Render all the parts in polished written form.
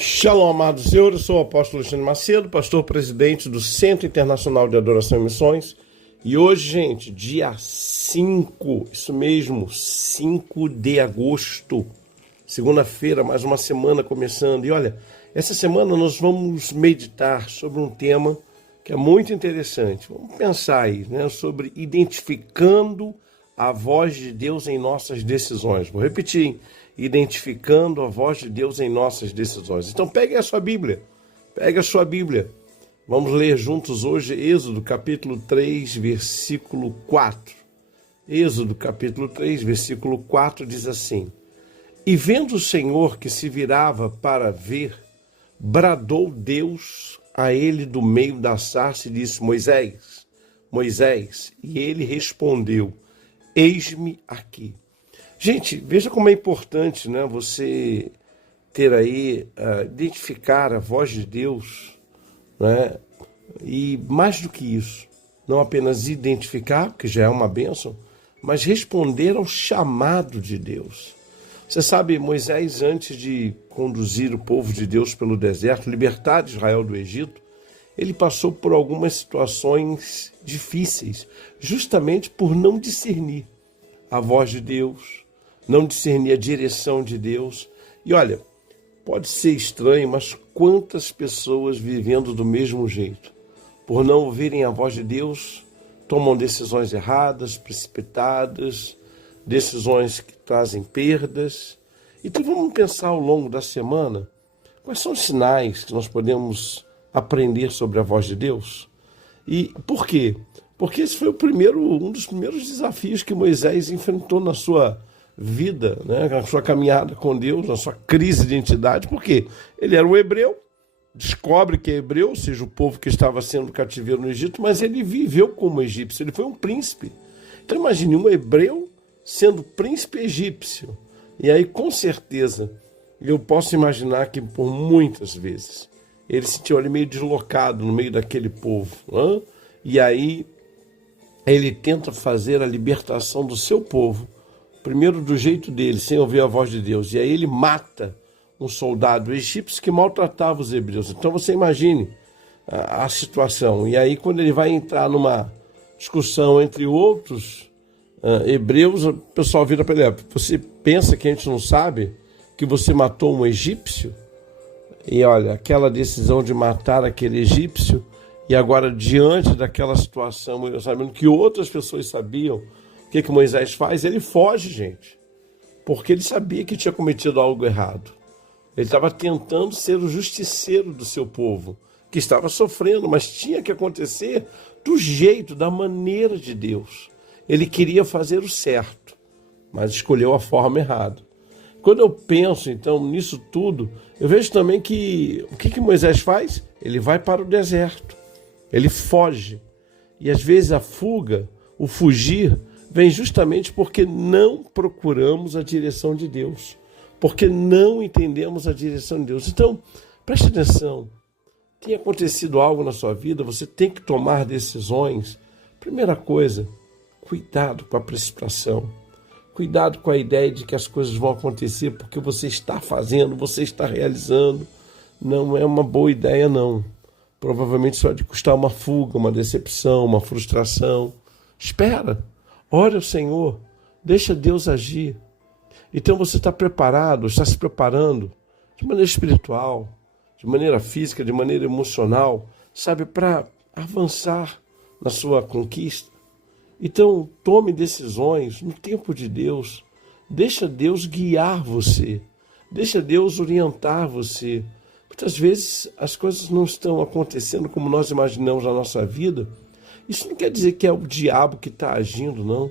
Shalom, amados senhores, eu sou o apóstolo Alexandre Macedo, pastor presidente do Centro Internacional de Adoração e Missões. E hoje, gente, dia 5, isso mesmo, 5 de agosto, segunda-feira, mais uma semana começando. E olha, essa semana nós vamos meditar sobre um tema que é muito interessante. Vamos pensar aí, né, sobre identificando a voz de Deus em nossas decisões. Vou repetir, hein? Identificando a voz de Deus em nossas decisões. Então pegue a sua Bíblia, Vamos ler juntos hoje Êxodo capítulo 3, versículo 4. Êxodo capítulo 3, versículo 4 diz assim: E vendo o Senhor que se virava para ver, bradou Deus a ele do meio da sarça e disse: Moisés, Moisés. E ele respondeu: Eis-me aqui. Gente, veja como é importante, né, você ter aí, identificar a voz de Deus, né, e mais do que isso, não apenas identificar, que já é uma bênção, mas responder ao chamado de Deus. Você sabe, Moisés, antes de conduzir o povo de Deus pelo deserto, libertar Israel do Egito, ele passou por algumas situações difíceis, justamente por não discernir a voz de Deus, não discernir a direção de Deus. E olha, pode ser estranho, mas quantas pessoas vivendo do mesmo jeito, por não ouvirem a voz de Deus, tomam decisões erradas, precipitadas, decisões que trazem perdas. Então vamos pensar ao longo da semana, quais são os sinais que nós podemos aprender sobre a voz de Deus? E por quê? Porque esse foi um dos primeiros desafios que Moisés enfrentou na sua vida, né, na sua caminhada com Deus, na sua crise de identidade. Por quê? Ele era um hebreu, descobre que é hebreu, ou seja, o povo que estava sendo cativeiro no Egito, mas ele viveu como egípcio, ele foi um príncipe. Então imagine um hebreu sendo príncipe egípcio. E aí, com certeza, eu posso imaginar que por muitas vezes ele se sentiu ali meio deslocado no meio daquele povo, né? E aí ele tenta fazer a libertação do seu povo, primeiro do jeito dele, sem ouvir a voz de Deus. E aí ele mata um soldado egípcio que maltratava os hebreus. Então você imagine a situação. E aí quando ele vai entrar numa discussão entre outros hebreus, o pessoal vira para ele: você pensa que a gente não sabe que você matou um egípcio? E olha, aquela decisão de matar aquele egípcio, e agora diante daquela situação, sabendo que outras pessoas sabiam, o que Moisés faz? Ele foge, gente, porque ele sabia que tinha cometido algo errado. Ele estava tentando ser o justiceiro do seu povo, que estava sofrendo, mas tinha que acontecer do jeito, da maneira de Deus. Ele queria fazer o certo, mas escolheu a forma errada. Quando eu penso, então, nisso tudo, eu vejo também que o que Moisés faz? Ele vai para o deserto, ele foge. E às vezes a fuga, o fugir, vem justamente porque não procuramos a direção de Deus, porque não entendemos a direção de Deus. Então, preste atenção, tem acontecido algo na sua vida, você tem que tomar decisões. Primeira coisa, cuidado com a precipitação. Cuidado com a ideia de que as coisas vão acontecer porque você está fazendo, você está realizando. Não é uma boa ideia, não. Provavelmente isso vai te custar uma fuga, uma decepção, uma frustração. Espera, ore ao Senhor, deixa Deus agir. Então você está preparado, está se preparando de maneira espiritual, de maneira física, de maneira emocional, sabe, para avançar na sua conquista. Então, tome decisões no tempo de Deus. Deixa Deus guiar você. Deixa Deus orientar você. Muitas vezes as coisas não estão acontecendo como nós imaginamos na nossa vida. Isso não quer dizer que é o diabo que está agindo, não.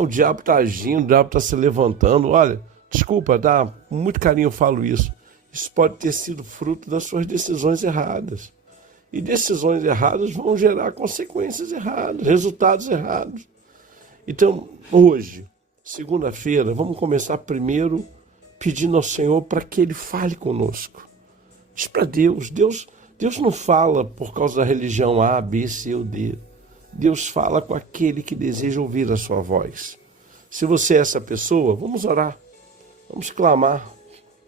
O diabo está agindo, o diabo está se levantando. Olha, desculpa, com muito carinho eu falo isso. Isso pode ter sido fruto das suas decisões erradas. E decisões erradas vão gerar consequências erradas, resultados errados. Então, hoje, segunda-feira, vamos começar primeiro pedindo ao Senhor para que Ele fale conosco. Diz para Deus, Deus não fala por causa da religião A, B, C ou D. Deus fala com aquele que deseja ouvir a sua voz. Se você é essa pessoa, vamos orar, vamos clamar.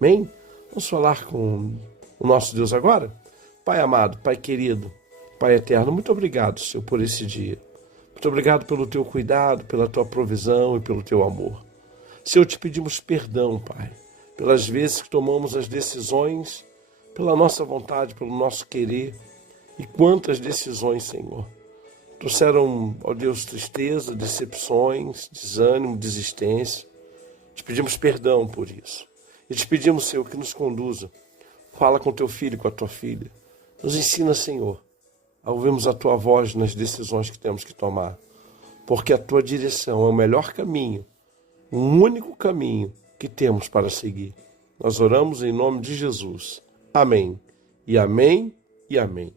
Amém? Vamos falar com o nosso Deus agora? Pai amado, Pai querido, Pai eterno, muito obrigado, Senhor, por esse dia. Muito obrigado pelo teu cuidado, pela tua provisão e pelo teu amor. Senhor, te pedimos perdão, Pai, pelas vezes que tomamos as decisões pela nossa vontade, pelo nosso querer. E quantas decisões, Senhor, trouxeram, ó Deus, tristeza, decepções, desânimo, desistência. Te pedimos perdão por isso. E te pedimos, Senhor, que nos conduza. Fala com teu filho e com a tua filha. Nos ensina, Senhor, a ouvirmos a tua voz nas decisões que temos que tomar. Porque a tua direção é o melhor caminho, o único caminho que temos para seguir. Nós oramos em nome de Jesus. Amém. E amém e amém.